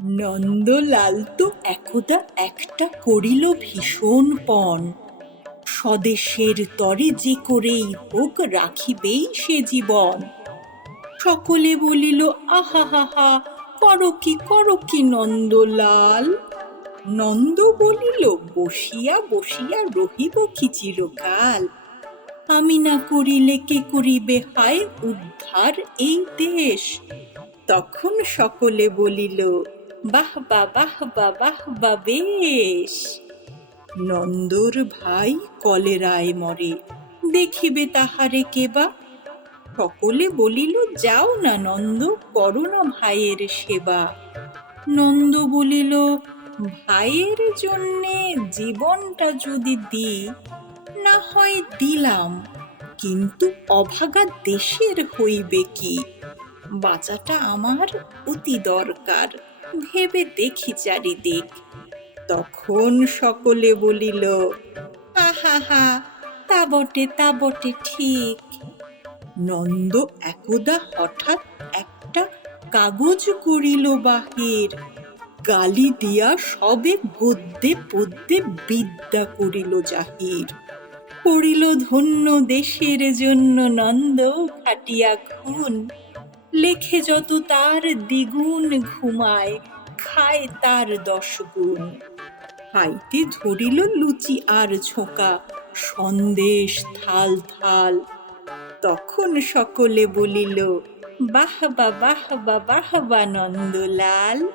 নন্দলাল তো একদা একটা করিল ভীষণ পণ। স্বদেশের তরে যে করেই হোক রাখিবেই সে জীবন। সকলে বলিল আহা হা করো কি করো কি নন্দলাল? নন্দ বলিল, বসিয়া বসিয়া রহিব কি চিরকাল? আমি না করিলে কে করিবে? হায় উদ্ধার এই দেশ! তখন সকলে বলিল বাহ বাহ বাহ বা বেশ। নন্দর ভাই কলেরায় মরে, দেখিবে তাহারে কেবা সকলে বলিল, যাও না নন্দ করোনা ভাইয়ের সেবা। নন্দ বলিল, ভাইয়ের জন্যে জীবনটা যদি দিই, না হয় দিলাম, কিন্তু অভাগা দেশের হইবে কি? বাঁচাটা আমার অতি দরকার। ভেবে দেখি চারিদিক। তখন সকলে বলিল, আহা হা, তা বটে তা বটে, ঠিক। নন্দ একদা হঠাৎ একটা কাগজ করিল বাহির, গালি দিয়া সবে গদ্যে পদ্যে বিদ্যা করিল জাহির। করিল ধন্য দেশের জন্য নন্দ খাটিয়া খুন। লেখে যত তার দ্বিগুণ ঘুমায়, খায় তার দশ গুণ খাইতে ধরিল লুচি আর ছোকা সন্দেশ থাল থাল। তখন সকলে বলিল, বাহ বা বাহ বা বাহ বা নন্দলাল।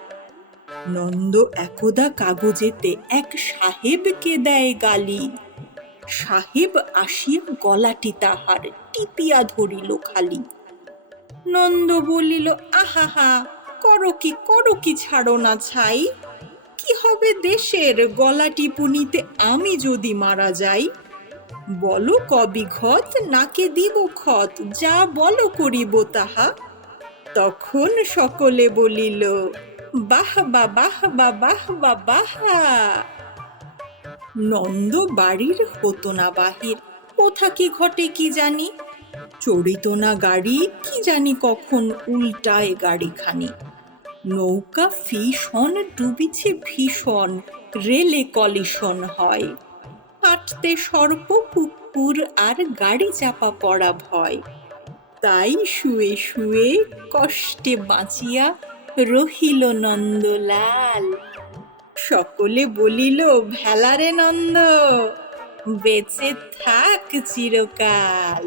নন্দ একদা কাগজেতে এক সাহেবকে দেয় গালি। সাহেব আসিয়া গলাটি তাহার টিপিয়া ধরিল খালি। নন্দ বলিল আহা করো কি করো কি ছাড়ো না ছাই। কি হবে দেশের গলা টিপুনিতে আমি যদি মারা যাই? বলো কবি ঘত নাকে দিব খত, যা বলো করিব তাহা। তখন সকলে বলিল, বাহ, বা বাহ বা বাহ, বা, বাহা। নন্দ বাড়ির হতো না বাহির। কোথা কি ঘটে কি জানি? চড়িত না গাড়ি, কি জানি কখন উল্টায় গাড়িখানি। নৌকা ফিসন ডুবিছে, ভীষণ রেলে কলিশন হয়। কাটতে সর্প কুকুর আর গাড়ি চাপা পড়া ভয়। তাই শুয়ে শুয়ে কষ্টে বাঁচিয়া রহিল নন্দলাল। সকলে বলিল, ভেলারে নন্দ, বেঁচে থাক চিরকাল।